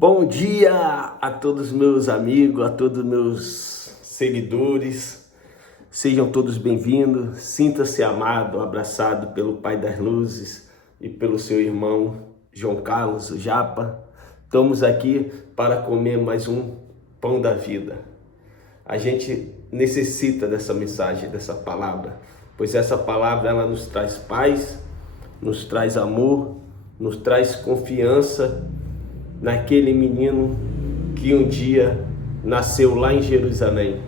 Bom dia a todos meus amigos, a todos meus seguidores. Sejam todos bem-vindos. Sinta-se amado, abraçado pelo Pai das Luzes e pelo seu irmão João Carlos, o Japa. Estamos aqui para comer mais um pão da vida. A gente necessita dessa mensagem, dessa palavra, pois essa palavra ela nos traz paz, nos traz amor, nos traz confiança naquele menino que um dia nasceu lá em Jerusalém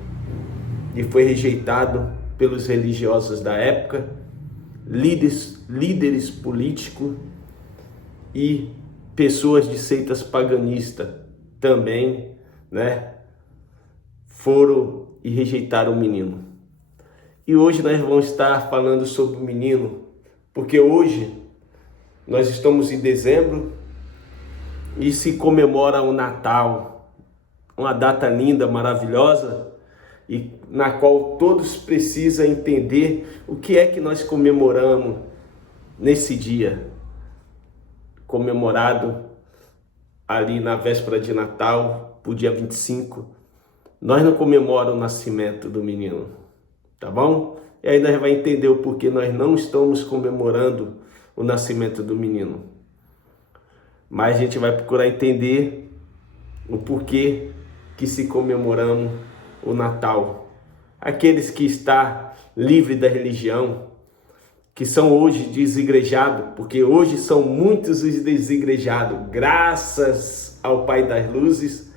e foi rejeitado pelos religiosos da época, líderes políticos e pessoas de seitas paganistas também, foram e rejeitaram o menino. E hoje nós vamos estar falando sobre o menino, porque hoje nós estamos em dezembro e se comemora o Natal, uma data linda, maravilhosa, e na qual todos precisam entender o que é que nós comemoramos nesse dia, comemorado ali na véspera de Natal, pro dia 25. Nós não comemoramos o nascimento do menino, tá bom? E aí nós vamos entender o porquê nós não estamos comemorando o nascimento do menino. Mas a gente vai procurar entender o porquê que se comemoramos o Natal. Aqueles que estão livres da religião, que são hoje desigrejados, porque hoje são muitos os desigrejados, graças ao Pai das Luzes,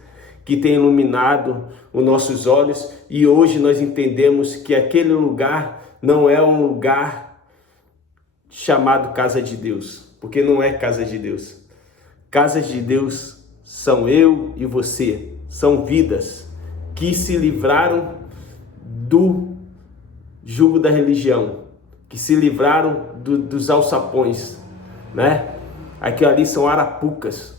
que tem iluminado os nossos olhos, e hoje nós entendemos que aquele lugar não é um lugar chamado casa de Deus, porque não é casa de Deus. Casas de Deus são eu e você, são vidas que se livraram do jugo da religião, que se livraram dos alçapões, Aquilo ali são arapucas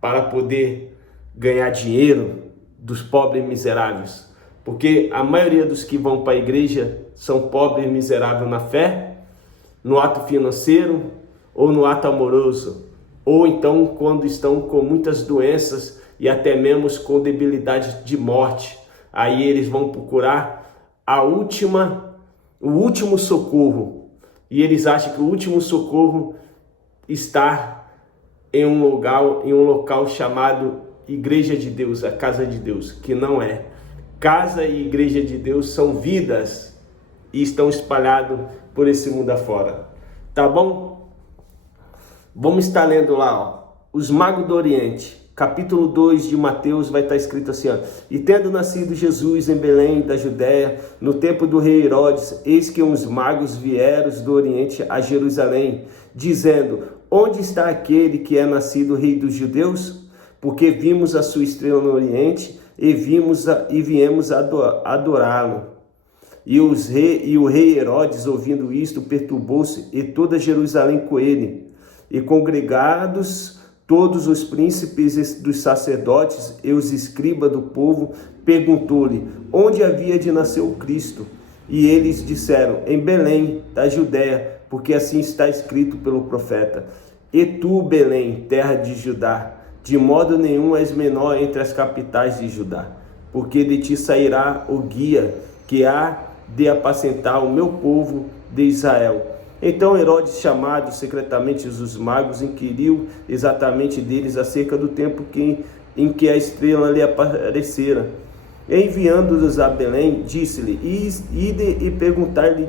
para poder ganhar dinheiro dos pobres e miseráveis, porque a maioria dos que vão para a igreja são pobres e miseráveis na fé, no ato financeiro ou no ato amoroso, ou então quando estão com muitas doenças e até mesmo com debilidade de morte. Aí eles vão procurar o último socorro, e eles acham que o último socorro está em um local chamado Igreja de Deus, a casa de Deus, que não é. Casa e Igreja de Deus são vidas e estão espalhados por esse mundo afora. Tá bom? Vamos estar lendo lá, Os Magos do Oriente, capítulo 2 de Mateus, vai estar escrito assim, E tendo nascido Jesus em Belém da Judéia, no tempo do rei Herodes, eis que uns magos vieram do Oriente a Jerusalém, dizendo, onde está aquele que é nascido rei dos judeus? Porque vimos a sua estrela no Oriente e viemos adorá-lo. E o rei Herodes, ouvindo isto, perturbou-se, e toda Jerusalém com ele. E congregados todos os príncipes dos sacerdotes e os escribas do povo, perguntou-lhe onde havia de nascer o Cristo. E eles disseram, em Belém da Judéia, porque assim está escrito pelo profeta. E tu, Belém, terra de Judá, de modo nenhum és menor entre as capitais de Judá, porque de ti sairá o guia que há de apacentar o meu povo de Israel. Então Herodes, chamado secretamente os magos, inquiriu exatamente deles acerca do tempo em que a estrela lhe aparecera. Enviando-os a Belém, disse-lhe, ide e perguntai-lhe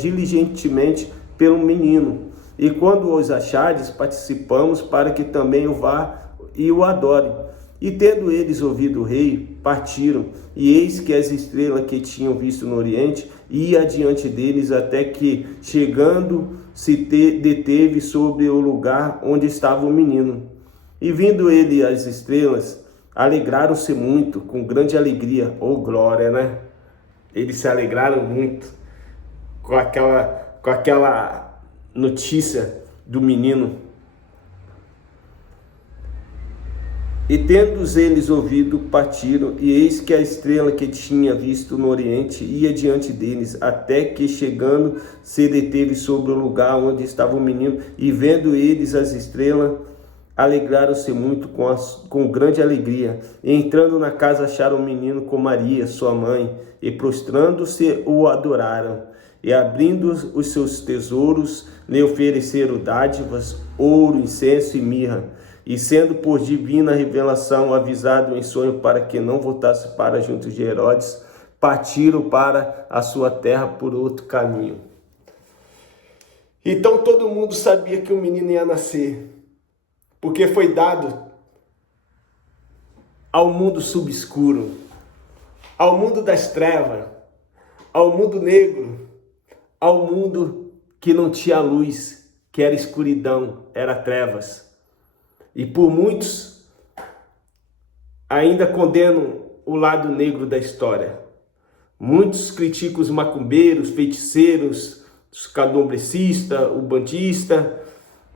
diligentemente pelo menino. E quando os achares, participamos para que também o vá e o adore. E tendo eles ouvido o rei, partiram, e eis que as estrelas que tinham visto no Oriente ia adiante deles, até que, chegando, se deteve sobre o lugar onde estava o menino. E vindo ele as estrelas, alegraram-se muito, com grande alegria, glória, Eles se alegraram muito com aquela notícia do menino. E tendo eles ouvido, partiram, e eis que a estrela que tinha visto no Oriente ia diante deles, até que, chegando, se deteve sobre o lugar onde estava o menino, e vendo eles as estrelas, alegraram-se muito com grande alegria. E entrando na casa, acharam um menino com Maria, sua mãe, e prostrando-se, o adoraram. E abrindo os seus tesouros, lhe ofereceram dádivas, ouro, incenso e mirra. E sendo por divina revelação avisado em sonho para que não voltasse para junto de Herodes, partiram para a sua terra por outro caminho. Então todo mundo sabia que o menino ia nascer, porque foi dado ao mundo subscuro, ao mundo das trevas, ao mundo negro, ao mundo que não tinha luz, que era escuridão, era trevas. E por muitos ainda condenam o lado negro da história. Muitos criticam os macumbeiros, feiticeiros, os candomblecistas, o bandista,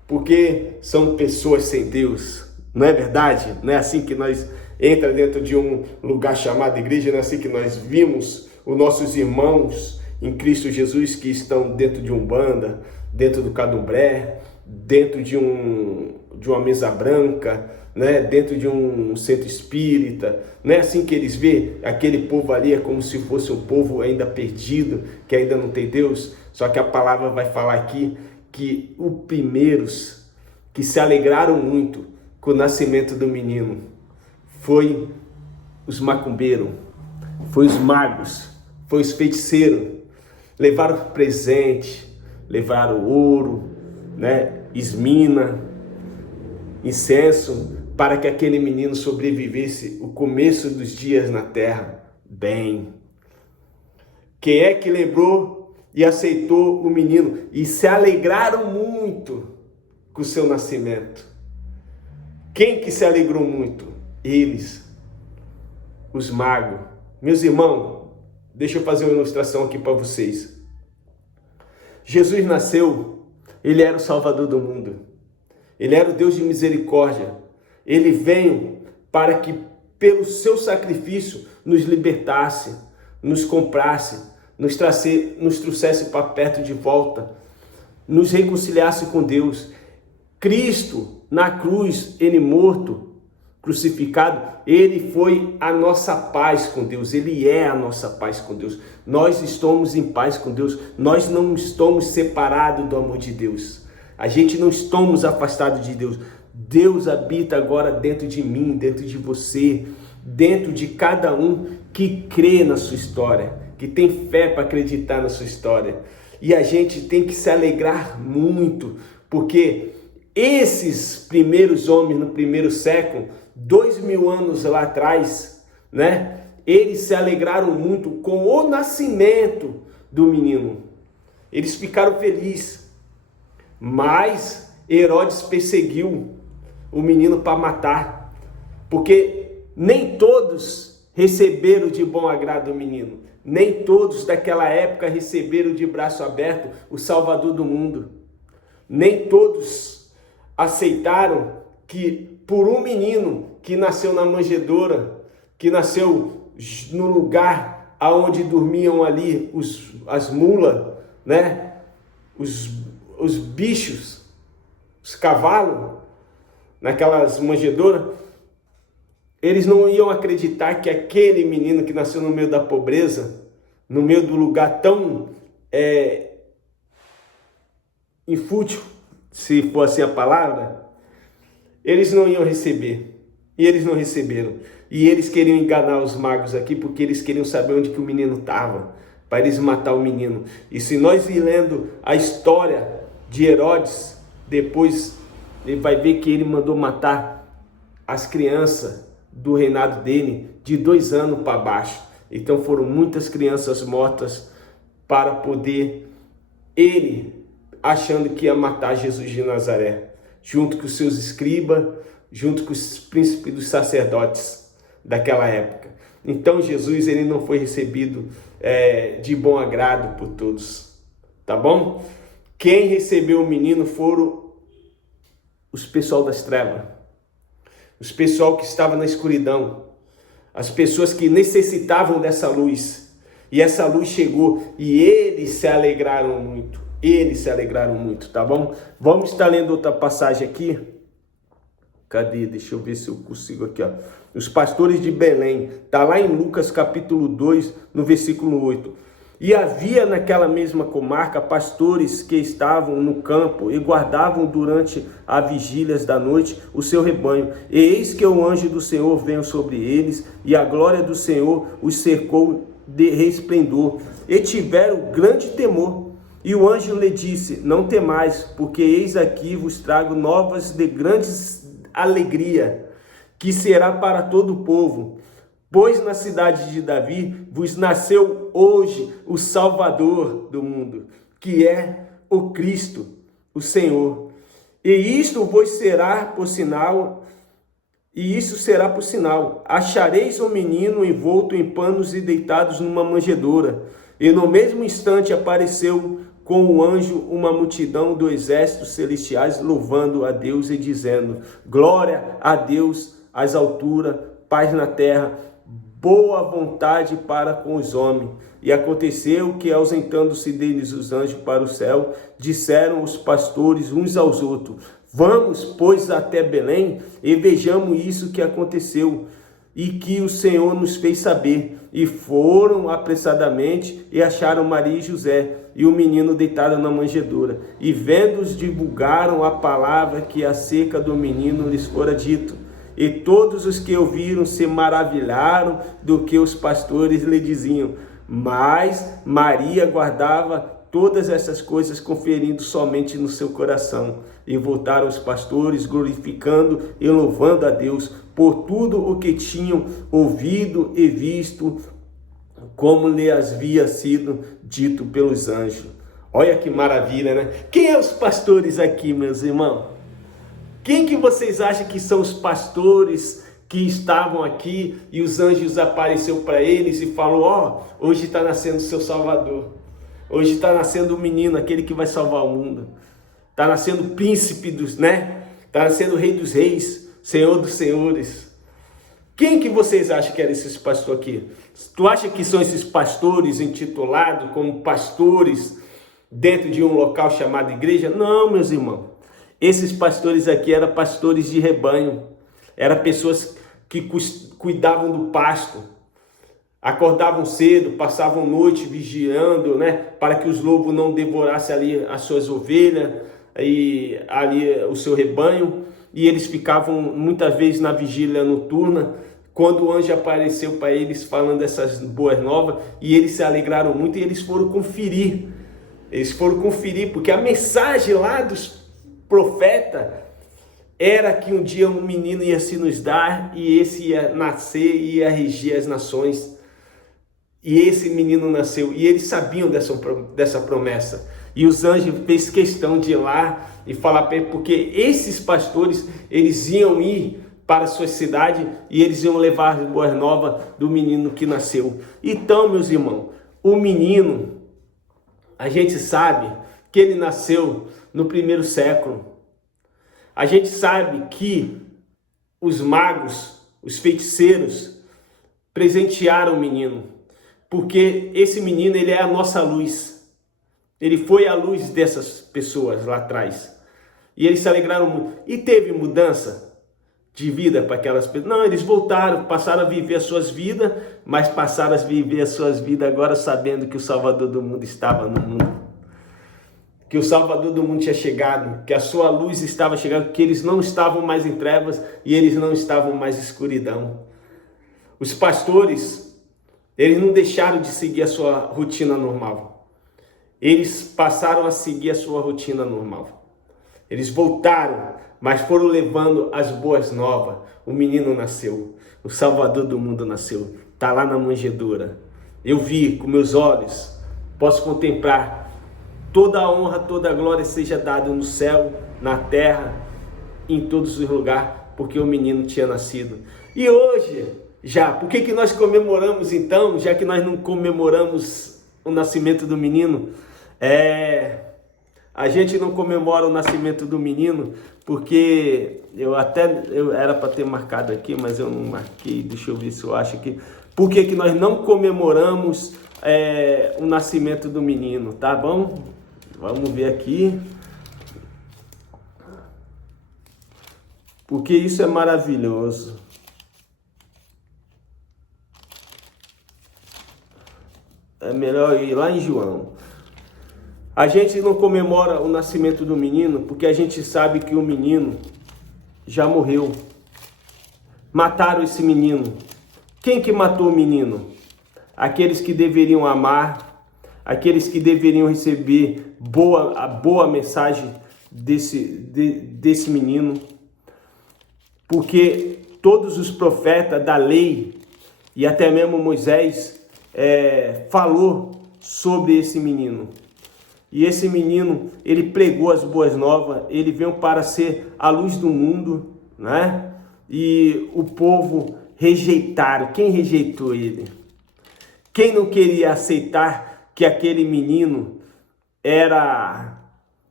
porque são pessoas sem Deus. Não é verdade? Não é assim que nós entramos dentro de um lugar chamado igreja, não é assim que nós vimos os nossos irmãos em Cristo Jesus que estão dentro de Umbanda, dentro do candomblé, dentro de uma mesa branca, né? Dentro de um centro espírita. Não é assim que eles vê aquele povo ali, é como se fosse um povo ainda perdido, que ainda não tem Deus. Só que a palavra vai falar aqui que os primeiros que se alegraram muito com o nascimento do menino foi os macumbeiros, foi os magos, foi os feiticeiros. Levaram presente, levaram ouro, né? Esmina, incenso, para que aquele menino sobrevivesse o começo dos dias na terra bem. Quem é que lembrou e aceitou o menino e se alegraram muito com o seu nascimento? Quem que se alegrou muito? Eles, os magos. Meus irmãos, deixa eu fazer uma ilustração aqui para vocês. Jesus nasceu, ele era o Salvador do mundo. Ele era o Deus de misericórdia. Ele veio para que, pelo seu sacrifício, nos libertasse, nos comprasse, nos trouxesse para perto de volta, nos reconciliasse com Deus. Cristo, na cruz, ele morto, crucificado, ele foi a nossa paz com Deus. Ele é a nossa paz com Deus. Nós estamos em paz com Deus. Nós não estamos separados do amor de Deus. A gente não estamos afastados de Deus. Deus habita agora dentro de mim, dentro de você, dentro de cada um que crê na sua história, que tem fé para acreditar na sua história. E a gente tem que se alegrar muito, porque esses primeiros homens no primeiro século, 2000 anos lá atrás, né? Eles se alegraram muito com o nascimento do menino. Eles ficaram felizes. Mas Herodes perseguiu o menino para matar, porque nem todos receberam de bom agrado o menino. Nem todos daquela época receberam de braço aberto o Salvador do mundo. Nem todos aceitaram que por um menino que nasceu na manjedoura, que nasceu no lugar aonde dormiam ali as mulas, né? Os bichos, os cavalos, naquelas manjedouras, eles não iam acreditar que aquele menino que nasceu no meio da pobreza, no meio do lugar tão infútil, se for assim a palavra, eles não iam receber. E eles não receberam. E eles queriam enganar os magos aqui, porque eles queriam saber onde que o menino estava, para eles matar o menino. E se nós ir lendo a história de Herodes, depois ele vai ver que ele mandou matar as crianças do reinado dele de 2 anos para baixo. Então foram muitas crianças mortas para poder ele, achando que ia matar Jesus de Nazaré, junto com os seus escribas, junto com os príncipes dos sacerdotes daquela época. Então Jesus, ele não foi recebido de bom agrado por todos, tá bom? Quem recebeu o menino foram os pessoal das trevas, os pessoal que estava na escuridão, as pessoas que necessitavam dessa luz. E essa luz chegou e eles se alegraram muito. Eles se alegraram muito, tá bom? Vamos estar lendo outra passagem aqui. Cadê? Deixa eu ver se eu consigo aqui, ó. Os pastores de Belém. Está lá em Lucas capítulo 2, no versículo 8. E havia naquela mesma comarca pastores que estavam no campo e guardavam durante as vigílias da noite o seu rebanho. E eis que o anjo do Senhor veio sobre eles, e a glória do Senhor os cercou de resplendor. E tiveram grande temor. E o anjo lhe disse: não temais, porque eis aqui vos trago novas de grandes alegria, que será para todo o povo. Pois na cidade de Davi vos nasceu hoje o Salvador do mundo, que é o Cristo, o Senhor. E isto vos será por sinal, achareis um menino envolto em panos e deitados numa manjedoura. E no mesmo instante apareceu com o anjo uma multidão do exército celestiais, louvando a Deus e dizendo: glória a Deus às alturas, paz na terra, boa vontade para com os homens. E aconteceu que, ausentando-se deles os anjos para o céu, disseram os pastores uns aos outros: vamos, pois, até Belém e vejamos isso que aconteceu e que o Senhor nos fez saber. E foram apressadamente e acharam Maria e José e o menino deitado na manjedoura. E vendo-os, divulgaram a palavra que acerca do menino lhes fora dito. E todos os que ouviram se maravilharam do que os pastores lhe diziam. Mas Maria guardava todas essas coisas, conferindo somente no seu coração. E voltaram os pastores, glorificando e louvando a Deus por tudo o que tinham ouvido e visto, como lhe havia sido dito pelos anjos. Olha que maravilha, né? Quem é os pastores aqui, meus irmãos? Quem que vocês acham que são os pastores que estavam aqui e os anjos apareceu para eles e falou: ó, hoje está nascendo o seu Salvador. Hoje está nascendo o menino, aquele que vai salvar o mundo. Está nascendo o príncipe dos, né? Está nascendo o rei dos reis, senhor dos senhores. Quem que vocês acham que eram esses pastores aqui? Tu acha que são esses pastores intitulados como pastores dentro de um local chamado igreja? Não, meus irmãos. Esses pastores aqui eram pastores de rebanho. Eram pessoas que cuidavam do pasto. Acordavam cedo, passavam noite vigiando, né? Para que os lobos não devorassem ali as suas ovelhas e ali o seu rebanho. E eles ficavam muitas vezes na vigília noturna, quando o anjo apareceu para eles falando essas boas novas, e eles se alegraram muito e eles foram conferir. Eles foram conferir, porque a mensagem lá dos profetas era que um dia um menino ia se nos dar, e esse ia nascer e ia regir as nações. E esse menino nasceu, e eles sabiam dessa promessa. E os anjos fez questão de ir lá e falar para ele, porque esses pastores, eles iam ir para a sua cidade e eles iam levar as boas novas do menino que nasceu. Então, meus irmãos, o menino, a gente sabe que ele nasceu no 1º século. A gente sabe que os magos, os feiticeiros, presentearam o menino, porque esse menino, ele é a nossa luz. Ele foi a luz dessas pessoas lá atrás. E eles se alegraram muito. E teve mudança de vida para aquelas pessoas? Não, eles voltaram, passaram a viver as suas vidas, mas passaram a viver as suas vidas agora sabendo que o Salvador do mundo estava no mundo. Que o Salvador do mundo tinha chegado, que a sua luz estava chegando, que eles não estavam mais em trevas e eles não estavam mais em escuridão. Os pastores, eles não deixaram de seguir a sua rotina normal. Eles passaram a seguir a sua rotina normal. Eles voltaram, mas foram levando as boas novas. O menino nasceu, o Salvador do mundo nasceu, está lá na manjedoura. Eu vi com meus olhos, posso contemplar. Toda a honra, toda a glória seja dada no céu, na terra, em todos os lugares, porque o menino tinha nascido. E hoje, já, por que nós comemoramos então, já que nós não comemoramos o nascimento do menino? A gente não comemora o nascimento do menino, porque eu era para ter marcado aqui, mas eu não marquei, deixa eu ver se eu acho aqui. Por que nós não comemoramos o nascimento do menino, tá bom? Vamos ver aqui. porque isso é maravilhoso. É melhor ir lá em João. A gente não comemora o nascimento do menino porque a gente sabe que o menino já morreu. Mataram esse menino. Quem que matou o menino? Aqueles que deveriam amar, aqueles que deveriam receber a boa mensagem desse menino. Porque todos os profetas da lei e até mesmo Moisés falou sobre esse menino. E esse menino, ele pregou as boas novas, ele veio para ser a luz do mundo, né? E o povo rejeitaram. Quem rejeitou ele? Quem não queria aceitar que aquele menino era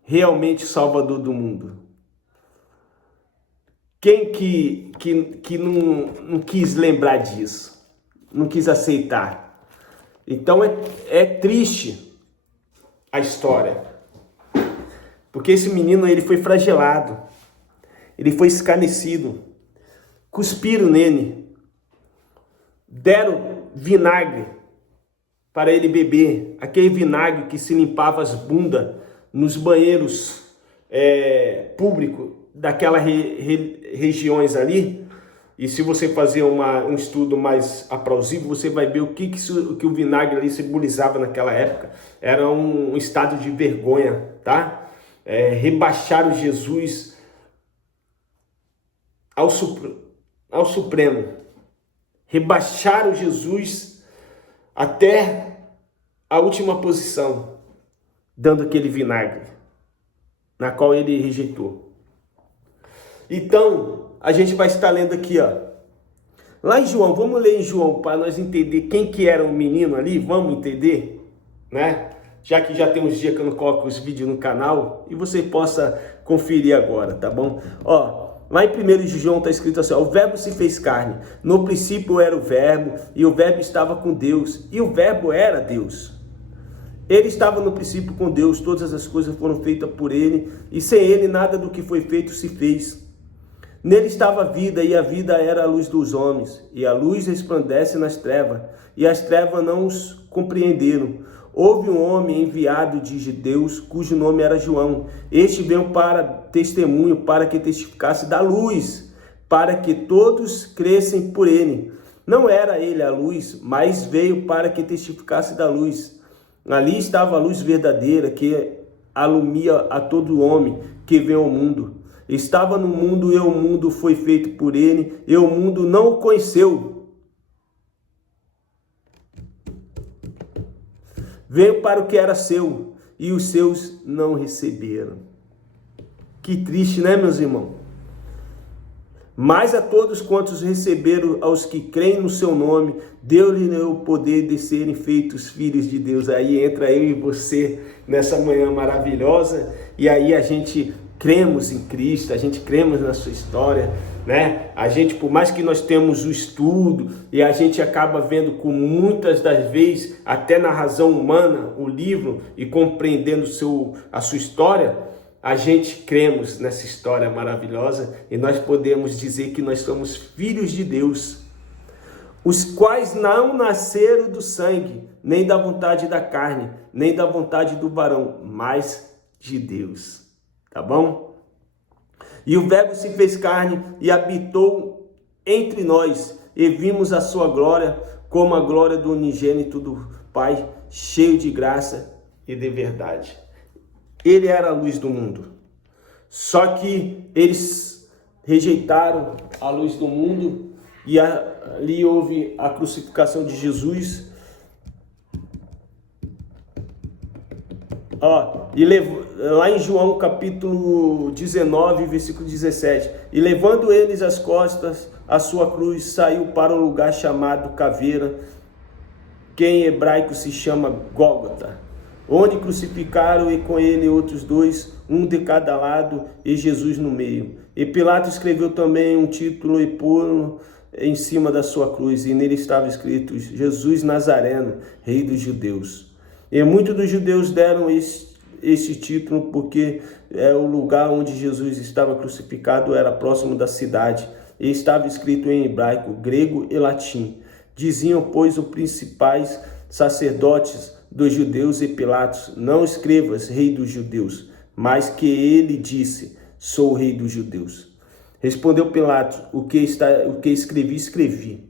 realmente salvador do mundo? Quem que não quis lembrar disso? Não quis aceitar? Então é triste a história, porque esse menino, ele foi flagelado, ele foi escarnecido, cuspiram nele, deram vinagre para ele beber, aquele vinagre que se limpava as bundas nos banheiros públicos daquelas regiões ali. E se você fazer um estudo mais aplausível, você vai ver o que o vinagre ali simbolizava naquela época. Era um estado de vergonha, tá? Rebaixaram Jesus ao Supremo. Rebaixaram Jesus até a última posição, dando aquele vinagre, na qual ele rejeitou. Então, a gente vai estar lendo aqui, ó. Lá em João, vamos ler em João para nós entender quem que era o menino ali, vamos entender, né? Já que já tem uns dias que eu não coloco os vídeos no canal e você possa conferir agora, tá bom? Ó, lá em 1 João está escrito assim, ó, o verbo se fez carne, no princípio era o verbo e o verbo estava com Deus e o verbo era Deus. Ele estava no princípio com Deus, todas as coisas foram feitas por ele e sem ele nada do que foi feito se fez. Nele estava a vida, e a vida era a luz dos homens, e a luz resplandece nas trevas, e as trevas não os compreenderam. Houve um homem enviado de Deus, cujo nome era João. Este veio para testemunho, para que testificasse da luz, para que todos crescem por ele. Não era ele a luz, mas veio para que testificasse da luz. Ali estava a luz verdadeira, que alumia a todo homem que vem ao mundo. Estava no mundo e o mundo foi feito por ele, e o mundo não o conheceu. Veio para o que era seu, e os seus não receberam. Que triste, né, meus irmãos? Mas a todos quantos receberam, aos que creem no seu nome, deu-lhe o poder de serem feitos filhos de Deus. Aí entra eu e você nessa manhã maravilhosa, e aí a gente cremos em Cristo, a gente cremos na sua história, né? A gente, por mais que nós temos o estudo e a gente acaba vendo com muitas das vezes, até na razão humana, o livro e compreendendo a sua história, a gente cremos nessa história maravilhosa e nós podemos dizer que nós somos filhos de Deus, os quais não nasceram do sangue, nem da vontade da carne, nem da vontade do varão, mas de Deus. Tá bom? E o verbo se fez carne e habitou entre nós, e vimos a sua glória, como a glória do unigênito do Pai, cheio de graça e de verdade. Ele era a luz do mundo. Só que eles rejeitaram a luz do mundo, e ali houve a crucificação de Jesus. Lá em João capítulo 19, versículo 17, e levando eles as costas, a sua cruz, saiu para um lugar chamado Caveira, que em hebraico se chama Gólgota, onde crucificaram e com ele outros dois, um de cada lado e Jesus no meio. E Pilatos escreveu também um título e pôs em cima da sua cruz, e nele estava escrito: Jesus Nazareno, Rei dos Judeus. E muitos dos judeus deram esse título porque o lugar onde Jesus estava crucificado era próximo da cidade e estava escrito em hebraico, grego e latim. Diziam, pois, os principais sacerdotes dos judeus e Pilatos: não escrevas rei dos judeus, mas que ele disse: sou o rei dos judeus. Respondeu Pilatos: o que escrevi, escrevi.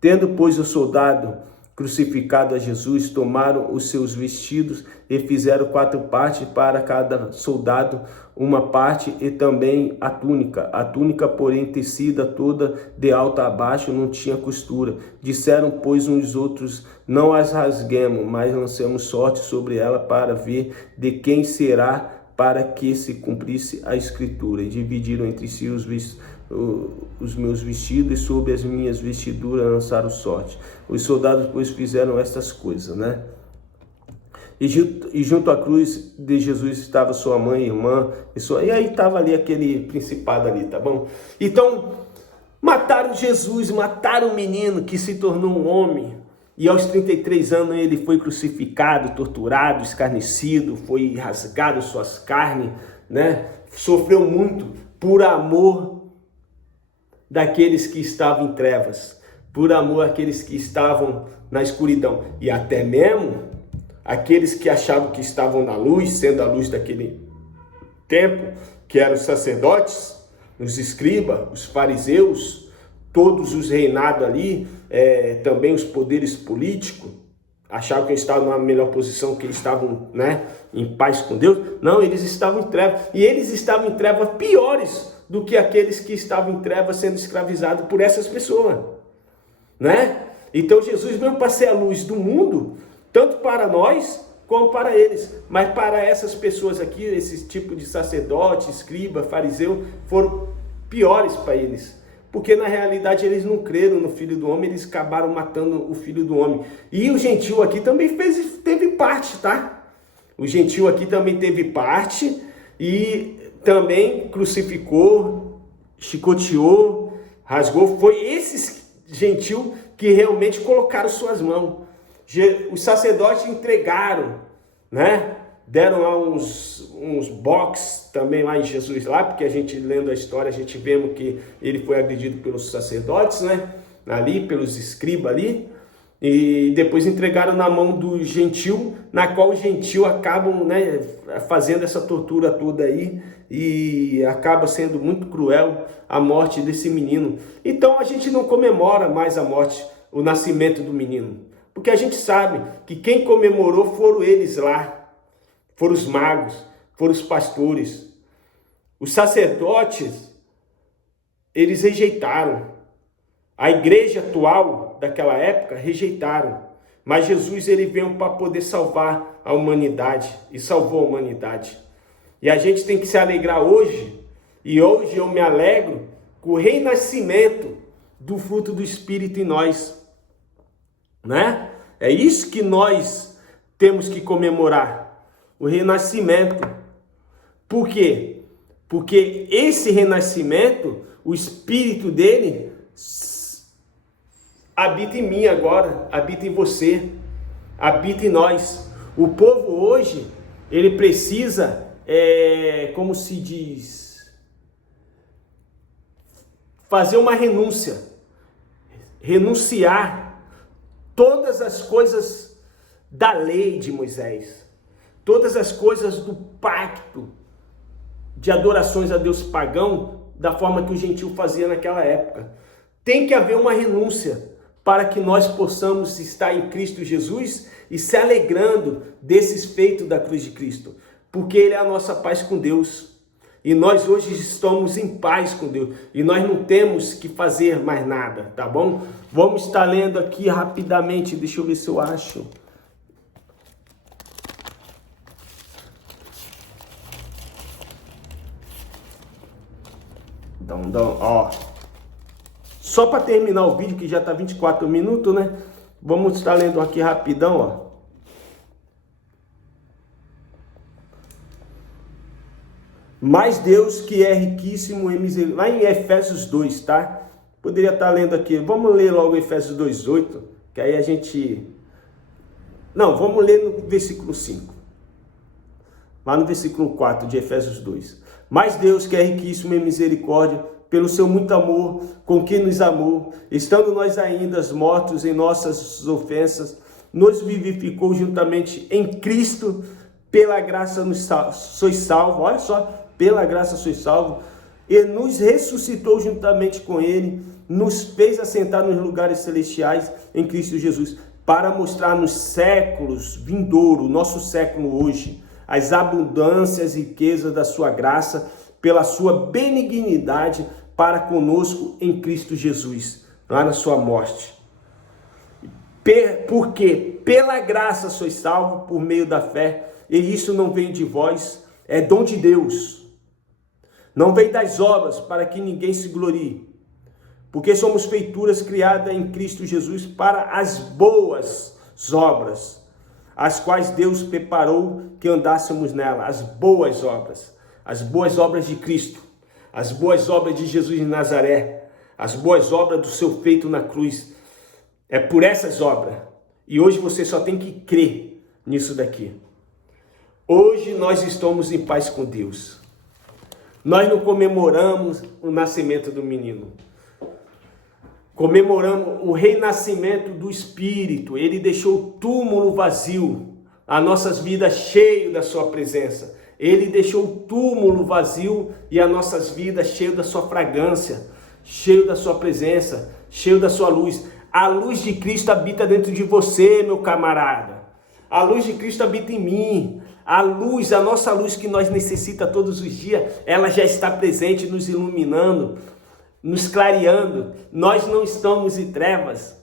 Tendo, pois, o soldado crucificado a Jesus, tomaram os seus vestidos e fizeram 4 partes para cada soldado, uma parte, e também a túnica. A túnica, porém, tecida toda de alto a baixo, não tinha costura. Disseram, pois, uns outros: não as rasguemos, mas lancemos sorte sobre ela para ver de quem será, para que se cumprisse a escritura. E dividiram entre si os meus vestidos, e sobre as minhas vestiduras lançaram sorte. Os soldados, pois, fizeram estas coisas, né? E junto à cruz de Jesus estava sua mãe, irmã, e aí estava ali aquele principado ali, tá bom? Então, mataram Jesus, mataram o menino que se tornou um homem. E aos 33 anos ele foi crucificado, torturado, escarnecido, foi rasgado suas carnes, né? Sofreu muito por amor daqueles que estavam em trevas, por amor àqueles que estavam na escuridão. E até mesmo aqueles que achavam que estavam na luz, sendo a luz daquele tempo, que eram os sacerdotes, os escribas, os fariseus, todos os reinados ali, também os poderes políticos, achavam que eles estavam numa melhor posição, que eles estavam, né, em paz com Deus. Não, eles estavam em trevas, e eles estavam em trevas piores do que aqueles que estavam em trevas sendo escravizados por essas pessoas, né? Então Jesus veio para ser a luz do mundo, tanto para nós como para eles. Mas para essas pessoas aqui, esse tipo de sacerdote, escriba, fariseu, foram piores para eles. Porque na realidade eles não creram no Filho do Homem, eles acabaram matando o Filho do Homem. E o gentil aqui também teve parte, tá? O gentil aqui também teve parte e também crucificou, chicoteou, rasgou. Foi esses gentil que realmente colocaram suas mãos. Os sacerdotes entregaram, né? Deram lá uns box também lá em Jesus lá, porque a gente lendo a história, a gente vemos que ele foi agredido pelos sacerdotes, né? Ali, pelos escribas ali. E depois entregaram na mão do gentil, na qual os gentil acabam, né, fazendo essa tortura toda aí. E acaba sendo muito cruel a morte desse menino. Então a gente não comemora mais a morte, o nascimento do menino. Porque a gente sabe que quem comemorou foram eles lá. Foram os magos, foram os pastores. Os sacerdotes, eles rejeitaram. A igreja atual daquela época rejeitaram. Mas Jesus, ele veio para poder salvar a humanidade. E salvou a humanidade. E a gente tem que se alegrar hoje. E hoje eu me alegro com o renascimento do fruto do Espírito em nós. Né? É isso que nós temos que comemorar. O renascimento. Por quê? Porque esse renascimento, o Espírito dele habita em mim agora, habita em você, habita em nós. O povo hoje, ele precisa, como se diz, fazer uma renúncia, renunciar todas as coisas da lei de Moisés. Todas as coisas do pacto de adorações a Deus pagão, da forma que o gentil fazia naquela época. Tem que haver uma renúncia para que nós possamos estar em Cristo Jesus e se alegrando desses feitos da cruz de Cristo. Porque Ele é a nossa paz com Deus. E nós hoje estamos em paz com Deus. E nós não temos que fazer mais nada, tá bom? Vamos estar lendo aqui rapidamente, deixa eu ver se eu acho. Então, ó, só para terminar o vídeo, que já está 24 minutos, né? Vamos estar lendo aqui rapidão, ó. Mas Deus, que é riquíssimo em misericórdia, lá em Efésios 2, tá? Poderia estar lendo aqui, vamos ler logo Efésios 2:8, que aí a gente... Não, vamos ler no versículo 5. lá no versículo 4 de Efésios 2. Mas Deus, que é riquíssimo em misericórdia, pelo seu muito amor, com que nos amou, estando nós ainda mortos em nossas ofensas, nos vivificou juntamente em Cristo, pela graça sois salvo, olha só, pela graça sois salvo, e nos ressuscitou juntamente com Ele, nos fez assentar nos lugares celestiais em Cristo Jesus, para mostrar nos séculos vindouros, nosso século hoje, as abundâncias e riquezas da sua graça, pela sua benignidade para conosco em Cristo Jesus, lá na sua morte. Porque pela graça sois salvos por meio da fé, e isso não vem de vós, é dom de Deus. Não vem das obras, para que ninguém se glorie. Porque somos feituras criadas em Cristo Jesus para as boas obras, as quais Deus preparou que andássemos nela, as boas obras de Cristo, as boas obras de Jesus de Nazaré, as boas obras do seu feito na cruz. É por essas obras. E hoje você só tem que crer nisso daqui. Hoje nós estamos em paz com Deus. Nós não comemoramos o nascimento do menino. Comemoramos o renascimento do Espírito. Ele deixou o túmulo vazio, as nossas vidas cheias da sua presença. Ele deixou o túmulo vazio e as nossas vidas cheias da sua fragrância, cheio da sua presença, cheio da sua luz. A luz de Cristo habita dentro de você, meu camarada. A luz de Cristo habita em mim. A luz, a nossa luz que nós necessitamos todos os dias, ela já está presente, nos iluminando, nos clareando. Nós não estamos em trevas.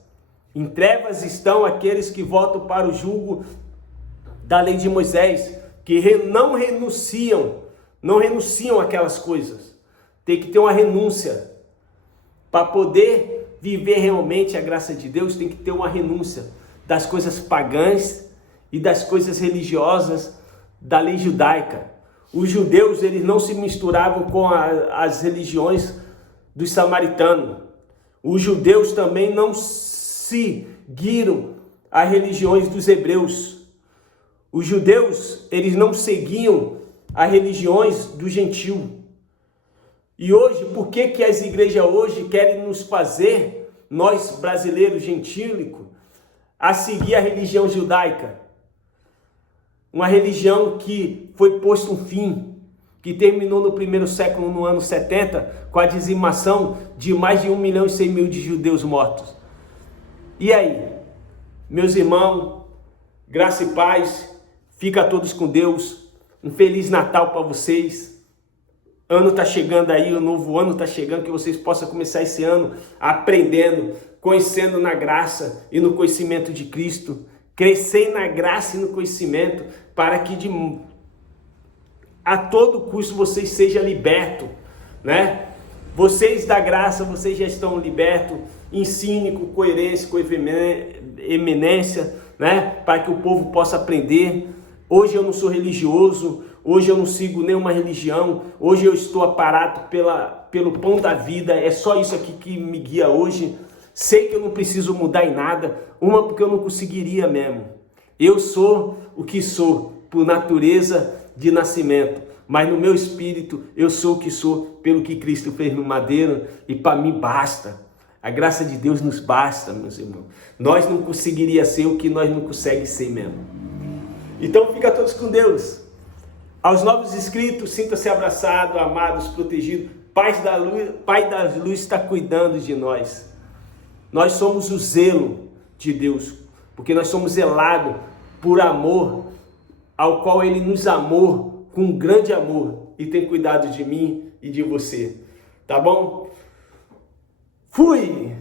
Em trevas estão aqueles que voltam para o jugo da lei de Moisés, que não renunciam àquelas coisas. Tem que ter uma renúncia. Para poder viver realmente a graça de Deus, tem que ter uma renúncia das coisas pagãs e das coisas religiosas da lei judaica. Os judeus, eles não se misturavam com as religiões dos samaritanos. Os judeus também não seguiram as religiões dos hebreus. Os judeus, eles não seguiam as religiões do gentio. E hoje, por que as igrejas hoje querem nos fazer, nós brasileiros gentílicos, a seguir a religião judaica? Uma religião que foi posto um fim, que terminou no primeiro século, no ano 70, com a dizimação de mais de 1.100.000 de judeus mortos. E aí, meus irmãos, graça e paz, fica todos com Deus, um Feliz Natal para vocês. Ano está chegando aí, o novo ano está chegando, que vocês possam começar esse ano aprendendo, conhecendo na graça e no conhecimento de Cristo, crescer na graça e no conhecimento, para que a todo custo vocês sejam libertos, né? Vocês da graça, vocês já estão libertos. Ensine com coerência, com eminência, né? Para que o povo possa aprender. Hoje eu não sou religioso, hoje eu não sigo nenhuma religião, hoje eu estou aparado pelo pão da vida, é só isso aqui que me guia hoje. Sei que eu não preciso mudar em nada, porque eu não conseguiria mesmo. Eu sou o que sou, por natureza de nascimento, mas no meu espírito eu sou o que sou, pelo que Cristo fez no madeiro, e para mim basta. A graça de Deus nos basta, meus irmãos. Nós não conseguiríamos ser o que nós não conseguimos ser mesmo. Então fica todos com Deus. Aos novos inscritos, sinta-se abraçado, amados, protegidos. Pai da luz está cuidando de nós. Nós somos o zelo de Deus, porque nós somos zelados por amor, ao qual Ele nos amou com um grande amor e tem cuidado de mim e de você. Tá bom? Fui!